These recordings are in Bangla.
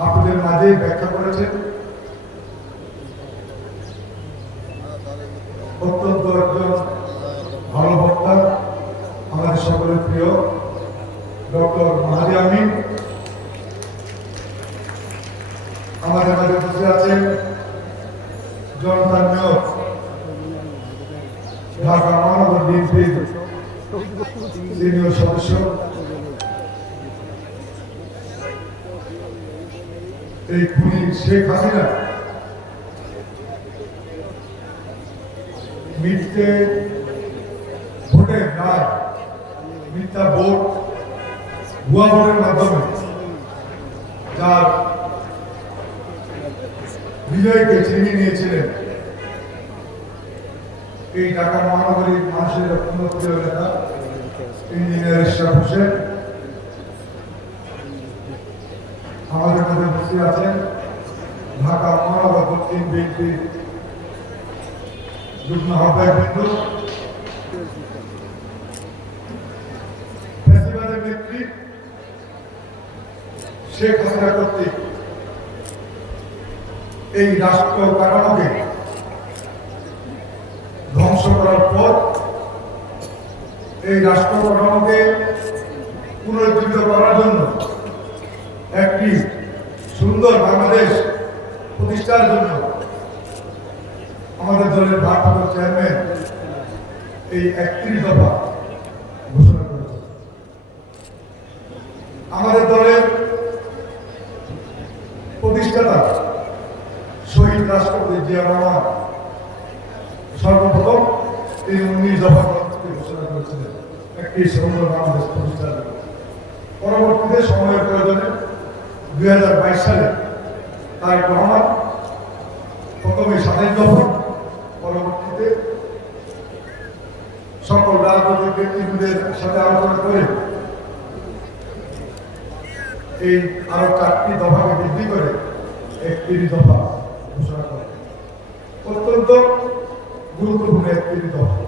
আপনাদের মাঝে ব্যাখ্যা করেছেন। অত্যন্ত একজন ভালো বক্তা, আমাদের সকলের প্রিয় ডক্টর মাহাদি আমিন। আমাদের মাঝে বসে আছেন জনতার মেয়র, ঢাকা মহানগর বিএনপির সিনিয়র সদস্য এই খুনি শেখ হাসিনা। মিথ্যে ভোটের রায় মিথ্যা ভোট, ভুয়া ভোটের মাধ্যমে। যার বিজয়কে নিয়েছিলেন এই ঢাকা মহানগরীর মানুষের অত্যন্ত নেতা, ইঞ্জিনিয়ার ইশরাফ হোসেন। মধ্যে আছেন ঢাকা মহানগর দক্ষিণ বিএনপির যুগ্ম আহ্বায়ক বিন্দু। শেখ হাসিনা কর্তৃক এই রাষ্ট্র কাঠামোকে ধ্বংস করার পর এই রাষ্ট্র কাঠামোকে পুনরুজ্জীবিত করার জন্য সুন্দর বাংলাদেশ প্রতিষ্ঠার জন্য আমাদের দলের ভারপ্রাপ্ত চেয়ারম্যান এই একত্রিশ দফা ঘোষণা করেছে। আমাদের দলের প্রতিষ্ঠাতা শহীদ রাষ্ট্রপতি জিয়া রহমান সর্বপ্রথম তিনি উনিশ দফা ঘোষণা করেছিলেন। একটি সুন্দর বাংলাদেশ প্রতিষ্ঠার পরবর্তীতে সময়ের প্রয়োজনে দুই হাজার বাইশ সালে তারেক রহমান প্রথমে সাতাইশ দফা পরবর্তীতে সকল রাজনৈতিক ব্যক্তিদের সাথে আলোচনা করে এই আরও চারটি দফাকে বৃদ্ধি করে একটি দফা ঘোষণা করে অত্যন্ত গুরুত্বপূর্ণ একটি দফা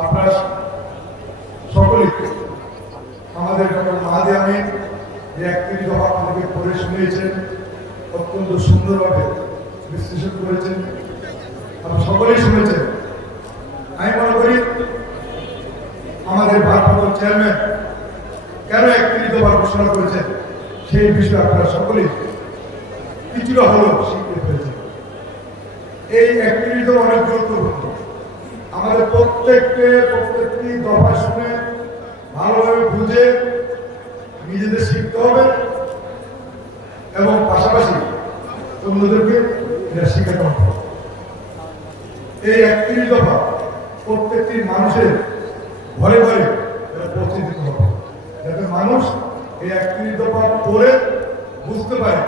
আপনারা সকলেই আমাদের ডক্টর মাহাদি আমিন যে একটি দফা আপনাদেরকে পড়ে শুনিয়েছেন অত্যন্ত সুন্দরভাবে বিশ্লেষণ করেছেন আপনারা সকলেই শুনেছেন। আমি মনে করি আমাদের ভারপ্রাপ্ত চেয়ারম্যান কেন একটি দফা ঘোষণা করেছেন, সেই বিষয়ে আপনারা সকলেই কিছুটা হলেও শিখতে পেরেছেন। এই অ্যাক্টিভিটি অনেক গুরুত্বপূর্ণ। আমাদের প্রত্যেককে প্রত্যেকটি দফা শুনে ভালোভাবে বুঝে নিজেদের শিখতে হবে এবং পাশাপাশি অন্যদেরকে এটা শিখাতে হবে এই একত্রিশ দফা প্রত্যেকটি মানুষের ঘরে ঘরে পৌঁছে দিতে হবে যাতে মানুষ এই একত্রিশ দফা পড়ে বুঝতে পারে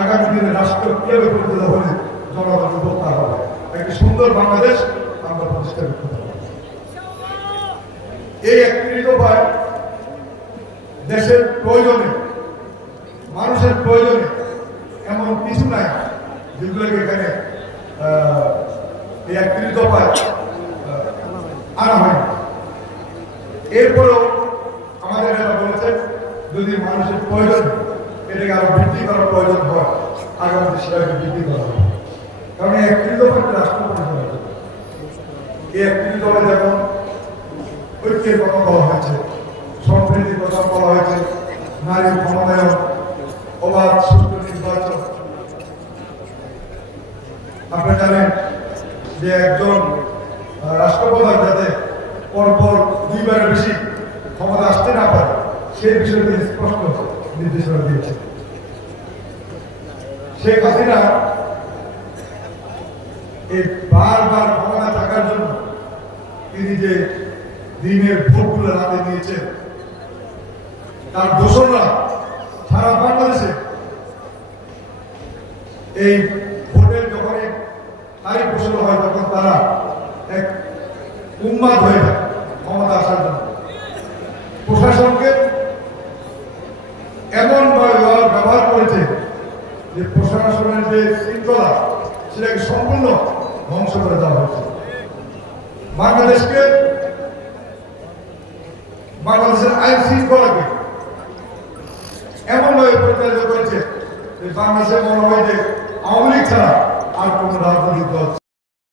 আগামী দিনে রাষ্ট্র কীভাবে পরিচালিত হলে জনগণ উপকার হবে। একটি সুন্দর বাংলাদেশ আমরা প্রতিষ্ঠা করতে পারব। এই একত্রিশ দফায় দেশের প্রয়োজনে, মানুষের প্রয়োজনে যেগুলোকে এখানে একত্রিশ দফায় আনা হয় এরপরেও আমাদের যারা বলেছেন, যদি মানুষের প্রয়োজন, এটাকে আরও বৃদ্ধি করার প্রয়োজন হয়, আগামী সেটাকে বৃদ্ধি করা হবে। কারণ এই একত্রিশ দফা একটা রাষ্ট্র পরিচালনা এই একত্রিশ দফা যেমন ঐক্যের কথা বলা হয়েছে, সম্প্রীতির কথা বলা হয়েছে, নারীর ক্ষমতায়ন, অবাধ আপনি জানেন যে একজন রাষ্ট্রপ্রধান যাতে পরপর দুইবারের বেশি ক্ষমতা আসতে না পারে সেই বিষয়ে স্পষ্ট নির্দেশনা দিয়েছেন শেখ হাসিনা এই বারবার ক্ষমতা থাকার জন্য তিনি যে দিনের ভোটগুলো রাতে নিয়েছেন, তার দোসররা সারা বাংলাদেশে এই ভোটের যখন এক তারিখ ঘোষণা হয় তখন তারা এক উন্মাদ হয়ে ক্ষমতা আসার জন্য। প্রশাসনকে এমন ব্যবহার করেছে যে প্রশাসনের যে শৃঙ্খলা, সেটাকে সম্পূর্ণ ধ্বংস করে দেওয়া হয়েছে। বাংলাদেশকে বাংলাদেশের আইন শৃঙ্খলাকে এমনভাবে পরিচালিত করেছে বাংলাদেশে মনে হয় যে আওয়ামী লীগ ছাড়া